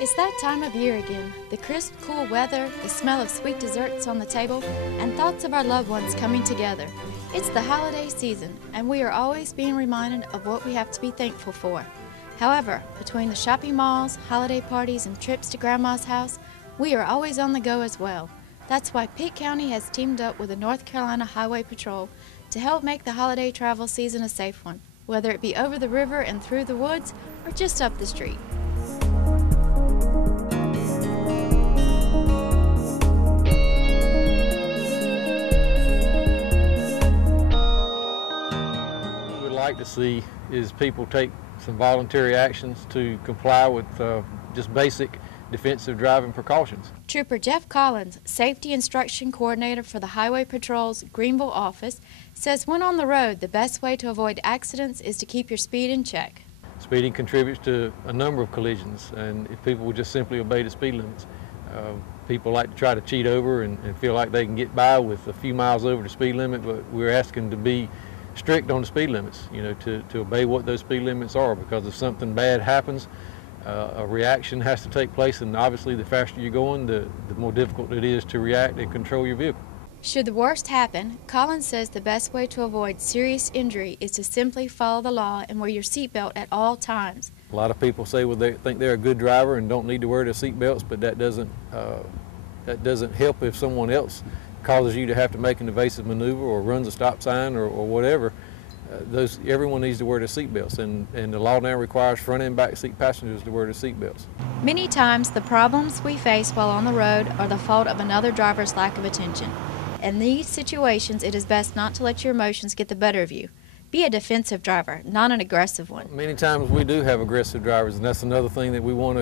It's that time of year again. The crisp, cool weather, the smell of sweet desserts on the table, and thoughts of our loved ones coming together. It's the holiday season, and we are always being reminded of what we have to be thankful for. However, between the shopping malls, holiday parties, and trips to Grandma's house, we are always on the go as well. That's why Pitt County has teamed up with the North Carolina Highway Patrol to help make the holiday travel season a safe one, whether it be over the river and through the woods or just up the street. Like to see is people take some voluntary actions to comply with just basic defensive driving precautions. Trooper Jeff Collins, Safety Instruction Coordinator for the Highway Patrol's Greenville office, says when on the road, the best way to avoid accidents is to keep your speed in check. Speeding contributes to a number of collisions, and if people would just simply obey the speed limits. People like to try to cheat over and feel like they can get by with a few miles over the speed limit, but we're asking to be strict on the speed limits, to obey what those speed limits are, because if something bad happens, a reaction has to take place, and obviously the faster you're going, the more difficult it is to react and control your vehicle. Should the worst happen, Collins says the best way to avoid serious injury is to simply follow the law and wear your seatbelt at all times. A lot of people say, well, they think they're a good driver and don't need to wear their seatbelts, but that doesn't help if someone else causes you to have to make an evasive maneuver or runs a stop sign or whatever. Everyone needs to wear their seatbelts, and the law now requires front and back seat passengers to wear their seatbelts. Many times the problems we face while on the road are the fault of another driver's lack of attention. In these situations, it is best not to let your emotions get the better of you. Be a defensive driver, not an aggressive one. Many times we do have aggressive drivers, and that's another thing that we want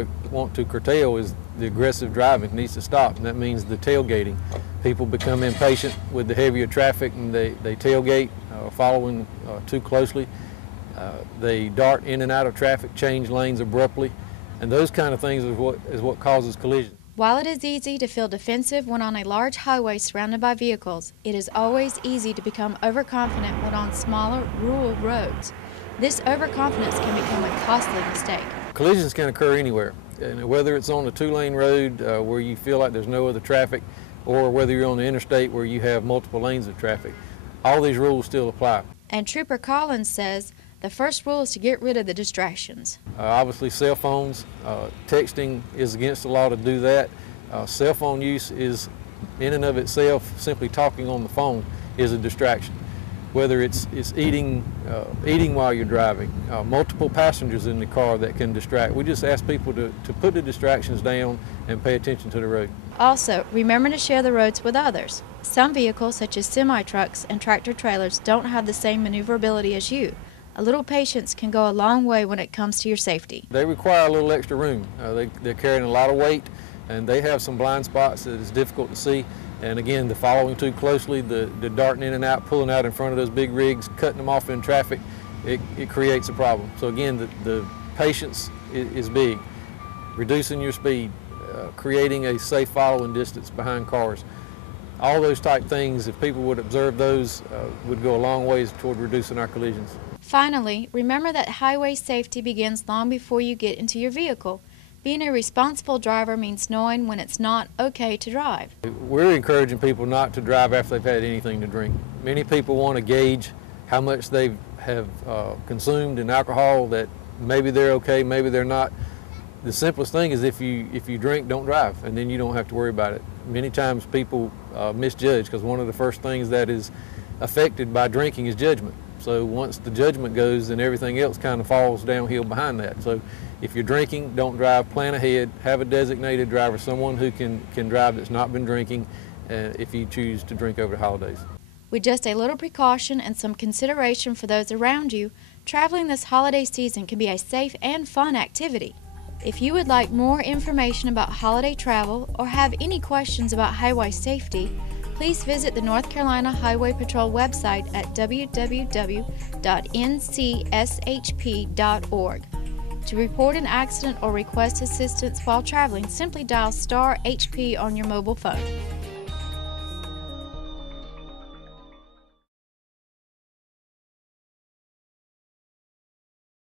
to curtail is the aggressive driving. It needs to stop, and that means the tailgating. People become impatient with the heavier traffic, and they tailgate, following too closely. They dart in and out of traffic, change lanes abruptly, and those kind of things is what causes collisions. While it is easy to feel defensive when on a large highway surrounded by vehicles, it is always easy to become overconfident when on smaller, rural roads. This overconfidence can become a costly mistake. Collisions can occur anywhere, and whether it's on a two-lane road where you feel like there's no other traffic, or whether you're on the interstate where you have multiple lanes of traffic. All these rules still apply. And Trooper Collins says the first rule is to get rid of the distractions. Obviously cell phones, texting is against the law to do that. Cell phone use is in and of itself, simply talking on the phone is a distraction. Whether it's eating while you're driving, multiple passengers in the car that can distract. We just ask people to put the distractions down and pay attention to the road. Also, remember to share the roads with others. Some vehicles, such as semi-trucks and tractor-trailers, don't have the same maneuverability as you. A little patience can go a long way when it comes to your safety. They require a little extra room. They're carrying a lot of weight, and they have some blind spots that is difficult to see. And again, the following too closely, the darting in and out, pulling out in front of those big rigs, cutting them off in traffic, it creates a problem. So again, the patience is big. Reducing your speed, creating a safe following distance behind cars. All those type things, if people would observe those, would go a long ways toward reducing our collisions. Finally, remember that highway safety begins long before you get into your vehicle. Being a responsible driver means knowing when it's not okay to drive. We're encouraging people not to drive after they've had anything to drink. Many people want to gauge how much they have consumed in alcohol, that maybe they're okay, maybe they're not. The simplest thing is if you drink, don't drive, and then you don't have to worry about it. Many times people misjudge, because one of the first things that is affected by drinking is judgment. So once the judgment goes, then everything else kind of falls downhill behind that. So if you're drinking, don't drive, plan ahead, have a designated driver, someone who can drive that's not been drinking, if you choose to drink over the holidays. With just a little precaution and some consideration for those around you, traveling this holiday season can be a safe and fun activity. If you would like more information about holiday travel or have any questions about highway safety, please visit the North Carolina Highway Patrol website at www.ncshp.org. To report an accident or request assistance while traveling, simply dial *HP on your mobile phone.